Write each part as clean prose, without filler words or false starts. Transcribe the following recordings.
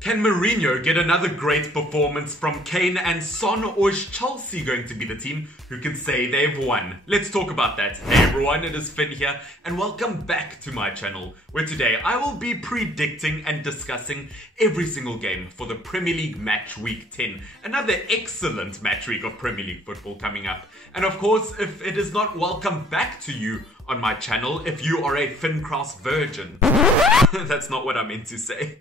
Can Mourinho get another great performance from Kane and Son, or is Chelsea going to be the team who can say they've won? Let's talk about that. Hey everyone, it is Finn here, and welcome back to my channel, where today I will be predicting and discussing every single game for the Premier League match week 10. Another excellent match week of Premier League football coming up. And of course, if it is not welcome back to you on my channel, if you are a Finn Cross virgin. That's not what I meant to say.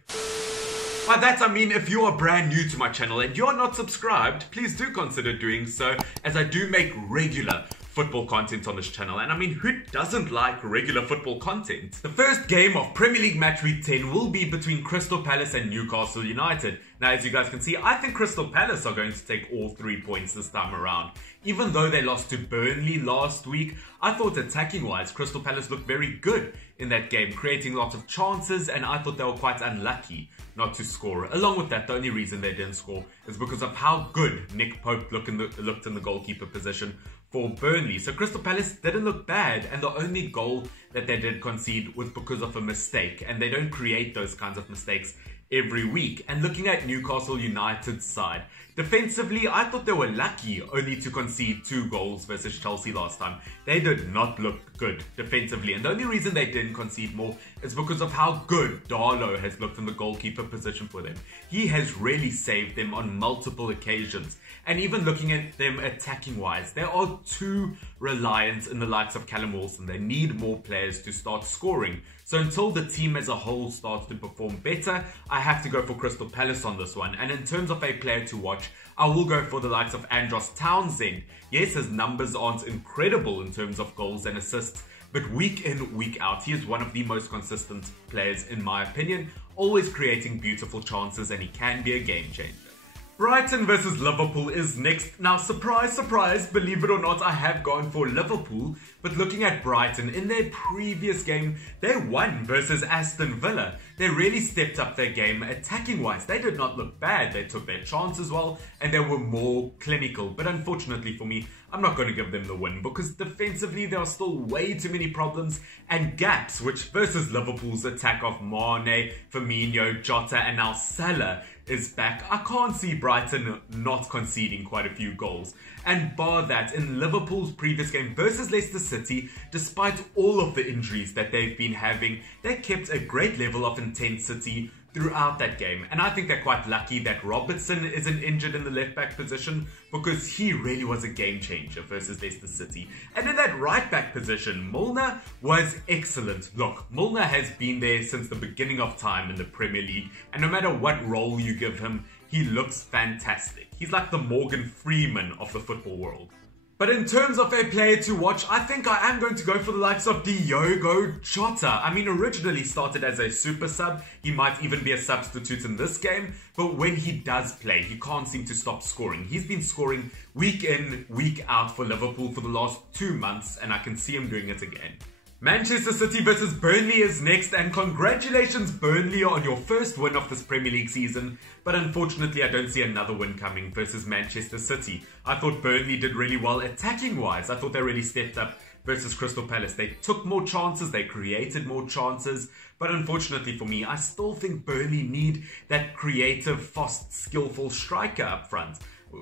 By that I mean if you are brand new to my channel and you're not subscribed, please do consider doing so, as I do make regular football content on this channel, and I mean, who doesn't like regular football content? The first game of Premier League match week 10 will be between Crystal Palace and Newcastle United. Now, as you guys can see, I think Crystal Palace are going to take all 3 points this time around. Even though they lost to Burnley last week, I thought attacking-wise, Crystal Palace looked very good in that game, creating lots of chances, and I thought they were quite unlucky not to score. Along with that, the only reason they didn't score is because of how good Nick Pope looked in the goalkeeper position for Burnley. So Crystal Palace didn't look bad, and the only goal that they did concede was because of a mistake, and they don't create those kinds of mistakes every week. And looking at Newcastle United's side, defensively, I thought they were lucky only to concede 2 goals versus Chelsea last time. They did not look good defensively, and the only reason they didn't concede more is because of how good Darlow has looked in the goalkeeper position for them. He has really saved them on multiple occasions. And even looking at them attacking-wise, they are too reliant in the likes of Callum Wilson. They need more players to start scoring. So until the team as a whole starts to perform better, I have to go for Crystal Palace on this one. And in terms of a player to watch, I will go for the likes of Andros Townsend. Yes, his numbers aren't incredible in terms of goals and assists, but week in, week out, he is one of the most consistent players in my opinion, always creating beautiful chances, and he can be a game changer. Brighton versus Liverpool is next. Now, surprise, surprise, believe it or not, I have gone for Liverpool. But looking at Brighton, in their previous game, they won versus Aston Villa. They really stepped up their game attacking-wise. They did not look bad. They took their chances well, and they were more clinical. But unfortunately for me, I'm not going to give them the win, because defensively there are still way too many problems and gaps, which versus Liverpool's attack of Mane, Firmino, Jota, and now Salah is back. I can't see Brighton not conceding quite a few goals. And bar that, in Liverpool's previous game versus Leicester City, despite all of the injuries that they've been having, they kept a great level of intensity throughout that game. And I think they're quite lucky that Robertson isn't injured in the left back position, because he really was a game changer versus Leicester City. And in that right back position, Milner was excellent. Look, Milner has been there since the beginning of time in the Premier League, and no matter what role you give him, he looks fantastic. He's like the Morgan Freeman of the football world. But in terms of a player to watch, I think I am going to go for the likes of Diogo Jota. I mean, originally started as a super sub. He might even be a substitute in this game. But when he does play, he can't seem to stop scoring. He's been scoring week in, week out for Liverpool for the last 2 months, and I can see him doing it again. Manchester City versus Burnley is next, and congratulations Burnley on your first win of this Premier League season, but unfortunately I don't see another win coming versus Manchester City. I thought Burnley did really well attacking wise. I thought they really stepped up versus Crystal Palace. They took more chances, they created more chances, but unfortunately for me, I still think Burnley need that creative, fast, skillful striker up front.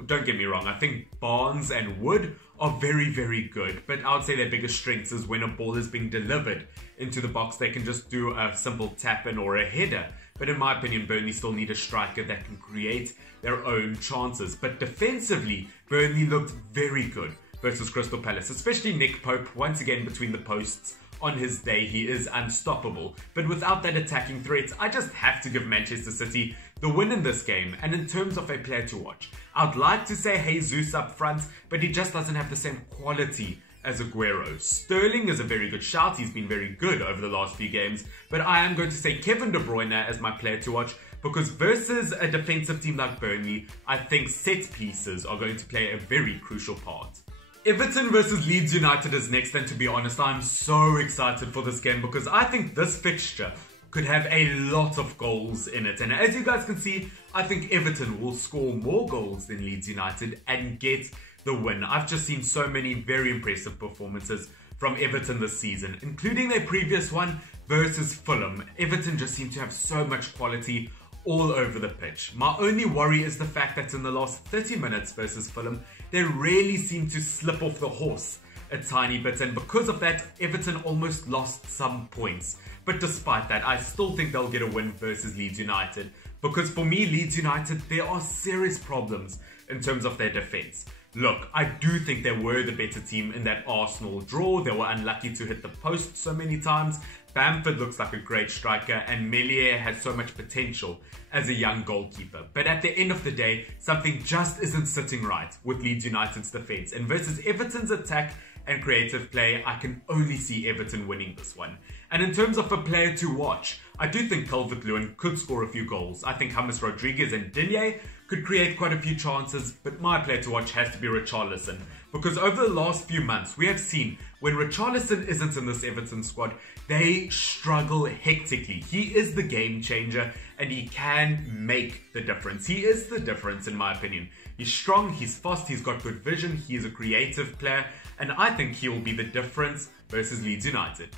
Don't get me wrong, I think Barnes and Wood are very, very good, but I would say their biggest strengths is when a ball is being delivered into the box, they can just do a simple tap-in or a header. But in my opinion, Burnley still need a striker that can create their own chances. But defensively, Burnley looked very good versus Crystal Palace, especially Nick Pope, once again between the posts. On his day, he is unstoppable. But without that attacking threat, I just have to give Manchester City the win in this game. And in terms of a player to watch, I'd like to say Jesus up front, but he just doesn't have the same quality as Aguero. Sterling is a very good shout. He's been very good over the last few games. But I am going to say Kevin De Bruyne as my player to watch, because versus a defensive team like Burnley, I think set pieces are going to play a very crucial part. Everton versus Leeds United is next, and to be honest, I'm so excited for this game because I think this fixture could have a lot of goals in it. And as you guys can see, I think Everton will score more goals than Leeds United and get the win. I've just seen so many very impressive performances from Everton this season, including their previous one versus Fulham. Everton just seem to have so much quality all over the pitch. My only worry is the fact that in the last 30 minutes versus Fulham, they really seem to slip off the horse a tiny bit, and because of that, Everton almost lost some points. But despite that, I still think they'll get a win versus Leeds United, because for me, Leeds United, there are serious problems in terms of their defence. Look, I do think they were the better team in that Arsenal draw. They were unlucky to hit the post so many times. Bamford looks like a great striker, and Meslier has so much potential as a young goalkeeper. But at the end of the day, something just isn't sitting right with Leeds United's defence. And versus Everton's attack and creative play, I can only see Everton winning this one. And in terms of a player to watch, I do think Calvert-Lewin could score a few goals. I think James Rodriguez and Digne could create quite a few chances, but my player to watch has to be Richarlison. Because over the last few months, we have seen when Richarlison isn't in this Everton squad, they struggle hectically. He is the game changer and he can make the difference. He is the difference in my opinion. He's strong, he's fast, he's got good vision, he is a creative player, and I think he will be the difference versus Leeds United.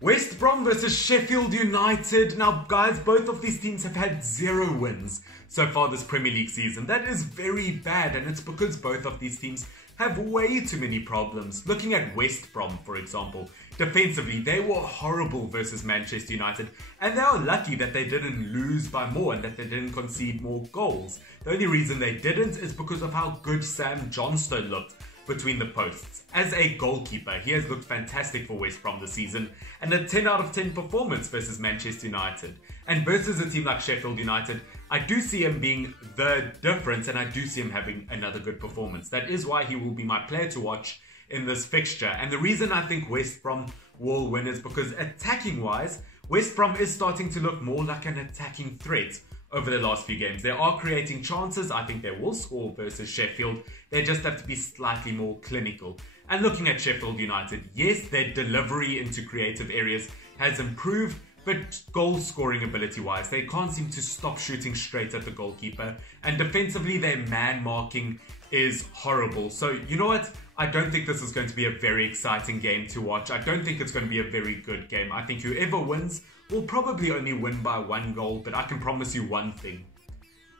West Brom versus Sheffield United. Now guys, both of these teams have had 0 wins so far this Premier League season. That is very bad, and it's because both of these teams have way too many problems. Looking at West Brom, for example, defensively, they were horrible versus Manchester United, and they are lucky that they didn't lose by more and that they didn't concede more goals. The only reason they didn't is because of how good Sam Johnstone looked between the posts. As a goalkeeper, he has looked fantastic for West Brom this season, and a 10 out of 10 performance versus Manchester United. And versus a team like Sheffield United, I do see him being the difference, and I do see him having another good performance. That is why he will be my player to watch in this fixture. And the reason I think West Brom will win is because attacking wise, West Brom is starting to look more like an attacking threat over the last few games. They are creating chances. I think they will score versus Sheffield. They just have to be slightly more clinical. And looking at Sheffield United, yes, their delivery into creative areas has improved, but goal scoring ability wise, they can't seem to stop shooting straight at the goalkeeper. And defensively, their man marking is horrible. So you know what? I don't think this is going to be a very exciting game to watch. I don't think it's going to be a very good game. I think whoever wins will probably only win by 1 goal, but I can promise you one thing.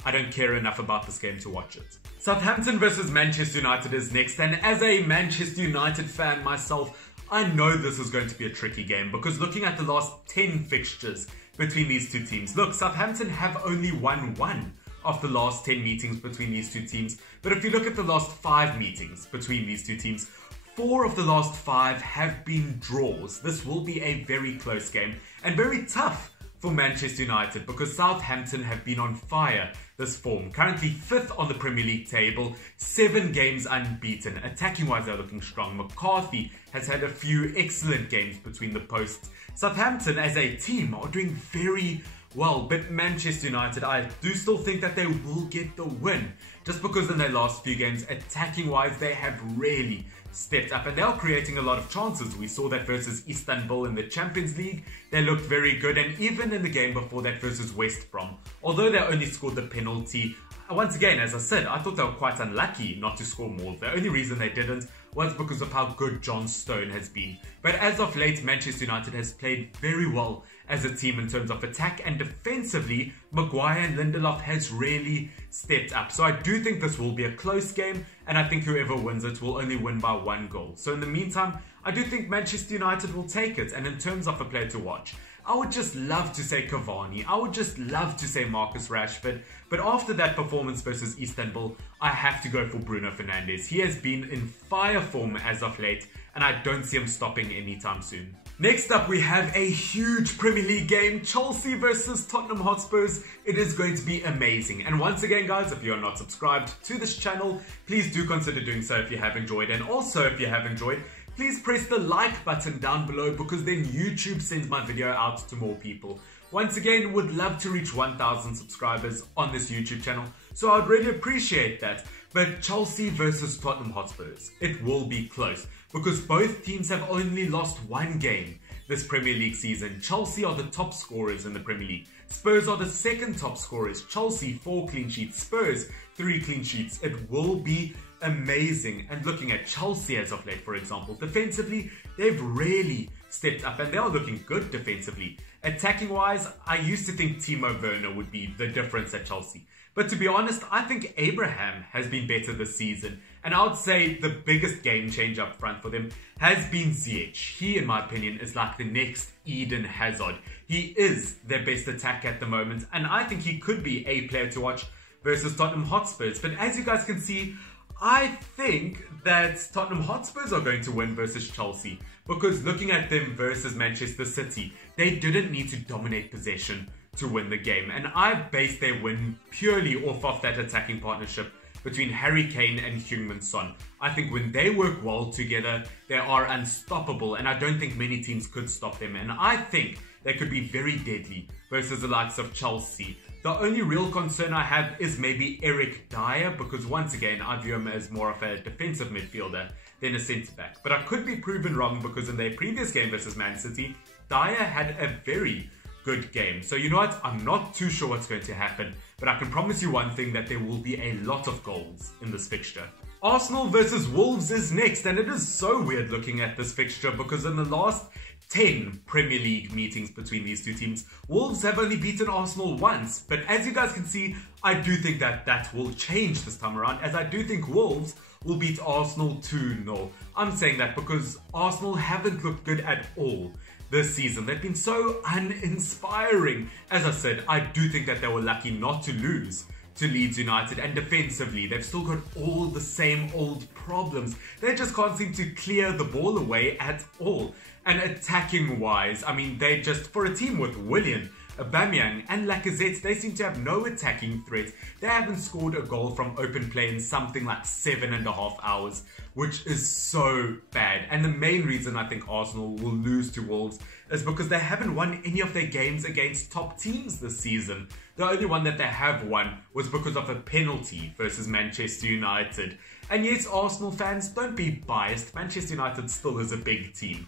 I don't care enough about this game to watch it. Southampton versus Manchester United is next, and as a Manchester United fan myself, I know this is going to be a tricky game because looking at the last 10 fixtures between these two teams, look, Southampton have only won 1 of the last 10 meetings between these two teams, but if you look at the last 5 meetings between these two teams, 4 of the last 5 have been draws. This will be a very close game and very tough for Manchester United because Southampton have been on fire this form. Currently 5th on the Premier League table, 7 games unbeaten. Attacking wise, they're looking strong. McCarthy has had a few excellent games between the posts. Southampton as a team are doing very well, but Manchester United, I do still think that they will get the win. Just because in their last few games, attacking wise, they have really stepped up and they are creating a lot of chances. We saw that versus Istanbul in the Champions League. They looked very good, and even in the game before that versus West Brom, although they only scored the penalty, once again, as I said, I thought they were quite unlucky not to score more. The only reason they didn't was because of how good John Stone has been. But as of late, Manchester United has played very well as a team in terms of attack, and defensively, Maguire and Lindelof has really stepped up. So I do think this will be a close game, and I think whoever wins it will only win by 1 goal. So in the meantime, I do think Manchester United will take it. And in terms of a player to watch, I would just love to say Cavani. I would just love to say Marcus Rashford. But after that performance versus Istanbul, I have to go for Bruno Fernandes. He has been in fire form as of late, and I don't see him stopping anytime soon. Next up, we have a huge Premier League game, Chelsea versus Tottenham Hotspurs. It is going to be amazing. And once again, guys, if you're not subscribed to this channel, please do consider doing so if you have enjoyed. And also, if you have enjoyed, please press the like button down below because then YouTube sends my video out to more people. Once again, would love to reach 1,000 subscribers on this YouTube channel, so I'd really appreciate that. But Chelsea versus Tottenham Hotspurs, it will be close because both teams have only lost 1 game this Premier League season. Chelsea are the top scorers in the Premier League. Spurs are the second top scorers. Chelsea 4 clean sheets, Spurs 3 clean sheets. It will be amazing. And looking at Chelsea as of late, for example, defensively, they've really stepped up and they are looking good defensively. Attacking wise, I used to think Timo Werner would be the difference at Chelsea. But to be honest, I think Abraham has been better this season. And I would say the biggest game changer up front for them has been Ziyech. He, in my opinion, is like the next Eden Hazard. He is their best attack at the moment. And I think he could be a player to watch versus Tottenham Hotspurs. But as you guys can see, I think that Tottenham Hotspurs are going to win versus Chelsea. Because looking at them versus Manchester City, they didn't need to dominate possession to win the game. And I base their win purely off of that attacking partnership between Harry Kane and Heung-min Son. I think when they work well together, they are unstoppable, and I don't think many teams could stop them. And I think they could be very deadly versus the likes of Chelsea. The only real concern I have is maybe Eric Dyer, because once again, I view him as more of a defensive midfielder than a centre-back. But I could be proven wrong, because in their previous game versus Man City, Dyer had a very good game. So you know what? I'm not too sure what's going to happen, but I can promise you one thing, that there will be a lot of goals in this fixture. Arsenal versus Wolves is next, and it is so weird looking at this fixture because in the last 10 Premier League meetings between these two teams, Wolves have only beaten Arsenal once. But as you guys can see, I do think that that will change this time around, as I do think Wolves will beat Arsenal 2-0. I'm saying that because Arsenal haven't looked good at all this season. They've been so uninspiring. As I said, I do think that they were lucky not to lose to Leeds United, and defensively, they've still got all the same old problems. They just can't seem to clear the ball away at all. And attacking wise, I mean, they just, for a team with Willian, Aubameyang and Lacazette, they seem to have no attacking threat. They haven't scored a goal from open play in something like 7.5 hours, which is so bad. And the main reason I think Arsenal will lose to Wolves is because they haven't won any of their games against top teams this season. The only one that they have won was because of a penalty versus Manchester United. And yes, Arsenal fans, don't be biased. Manchester United still is a big team.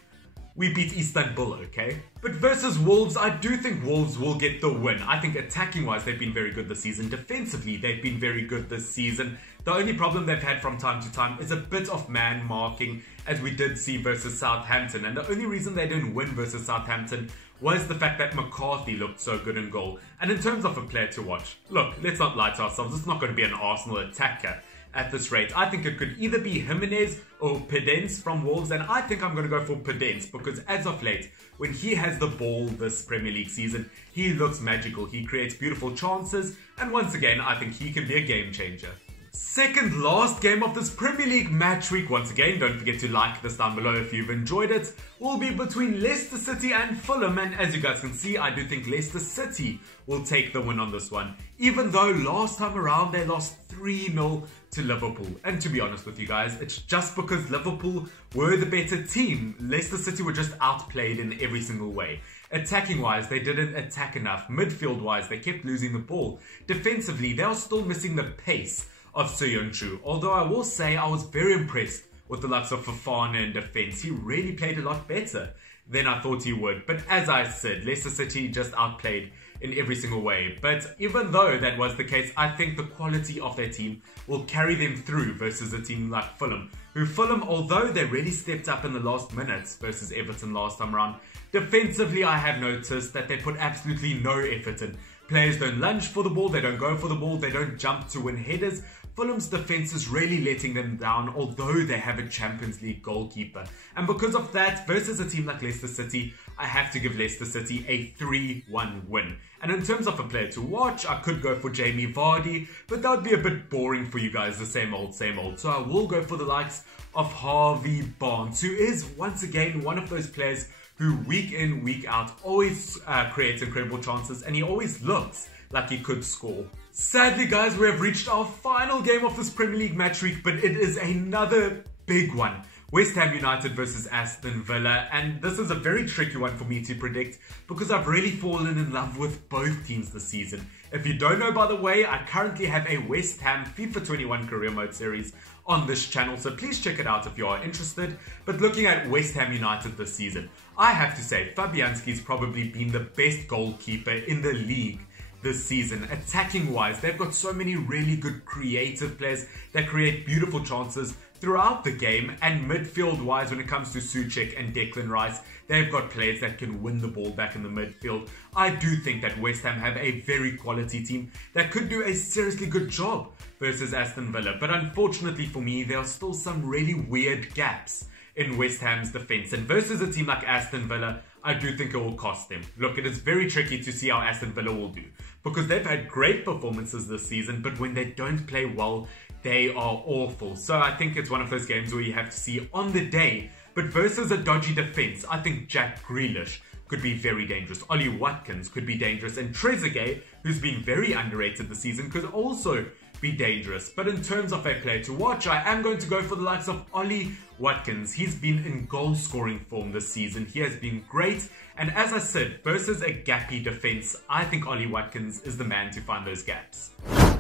We beat Istanbul, okay? But versus Wolves, I do think Wolves will get the win. I think attacking-wise, they've been very good this season. Defensively, they've been very good this season. The only problem they've had from time to time is a bit of man marking, as we did see versus Southampton. And the only reason they didn't win versus Southampton was the fact that McCarthy looked so good in goal. And in terms of a player to watch, look, let's not lie to ourselves. It's not going to be an Arsenal attacker at this rate. I think it could either be Jimenez or Pedence from Wolves, and I think I'm going to go for Pedence because as of late, when he has the ball this Premier League season, he looks magical. He creates beautiful chances, and once again, I think he can be a game changer. Second last game of this Premier League match week. Once again, don't forget to like this down below if you've enjoyed it. Will be between Leicester City and Fulham, and as you guys can see, I do think Leicester City will take the win on this one, even though last time around they lost 3-0 to Liverpool. And to be honest with you guys, it's just because Liverpool were the better team. Leicester City were just outplayed in every single way. Attacking wise, they didn't attack enough. Midfield wise, they kept losing the ball. Defensively, they are still missing the pace of Söyüncü. Although I will say I was very impressed with the likes of Fofana in defense. He really played a lot better than I thought he would. But as I said, Leicester City just outplayed in every single way. But even though that was the case, I think the quality of their team will carry them through versus a team like Fulham. Fulham, although they really stepped up in the last minutes versus Everton last time around, defensively I have noticed that they put absolutely no effort in. Players don't lunge for the ball, they don't go for the ball, they don't jump to win headers. Fulham's defense is really letting them down, although they have a Champions League goalkeeper. And because of that, versus a team like Leicester City, I have to give Leicester City a 3-1 win. And in terms of a player to watch, I could go for Jamie Vardy, but that would be a bit boring for you guys, the same old, same old. So I will go for the likes of Harvey Barnes, who is once again one of those players who week in, week out always creates incredible chances, and he always looks like he could score. Sadly guys, we have reached our final game of this Premier League match week, but it is another big one. West Ham United versus Aston Villa, and this is a very tricky one for me to predict because I've really fallen in love with both teams this season. If you don't know, by the way, I currently have a West Ham FIFA 21 Career Mode series on this channel, so please check it out if you are interested. But looking at West Ham United this season, I have to say Fabianski's probably been the best goalkeeper in the league this season. Attacking wise, they've got so many really good creative players that create beautiful chances. throughout the game, and midfield-wise, when it comes to Souček and Declan Rice, they've got players that can win the ball back in the midfield. I do think that West Ham have a very quality team that could do a seriously good job versus Aston Villa. But unfortunately for me, there are still some really weird gaps in West Ham's defence. And versus a team like Aston Villa, I do think it will cost them. Look, it is very tricky to see how Aston Villa will do, because they've had great performances this season, but when they don't play well, they are awful. So I think it's one of those games where you have to see on the day. But versus a dodgy defence, I think Jack Grealish could be very dangerous. Ollie Watkins could be dangerous. And Trezeguet, who's been very underrated this season, could also be dangerous. But in terms of a player to watch, I am going to go for the likes of Ollie Watkins. He's been in goal-scoring form this season. He has been great. And as I said, versus a gappy defense, I think Ollie Watkins is the man to find those gaps.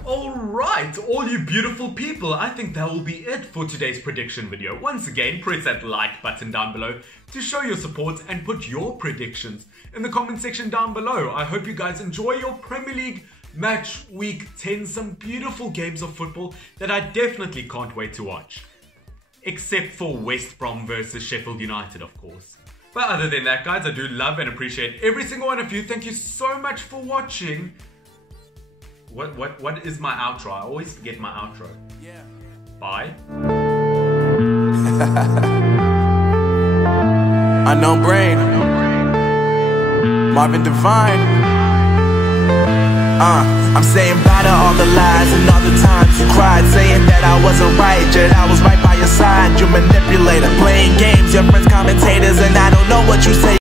Alright, all you beautiful people, I think that will be it for today's prediction video. Once again, press that like button down below to show your support and put your predictions in the comment section down below. I hope you guys enjoy your Premier League match week 10. Some beautiful games of football that I definitely can't wait to watch. Except for West Brom versus Sheffield United, of course. But other than that, guys, I do love and appreciate every single one of you. Thank you so much for watching. What is my outro? I always forget my outro. Yeah. Bye. Unknown Brain, Marvin Devine. I'm saying bye to all the lies and all the times you cried, saying that I wasn't right, yet I was right by your side. You manipulator, playing games, your friends commentators, and I don't know what you say.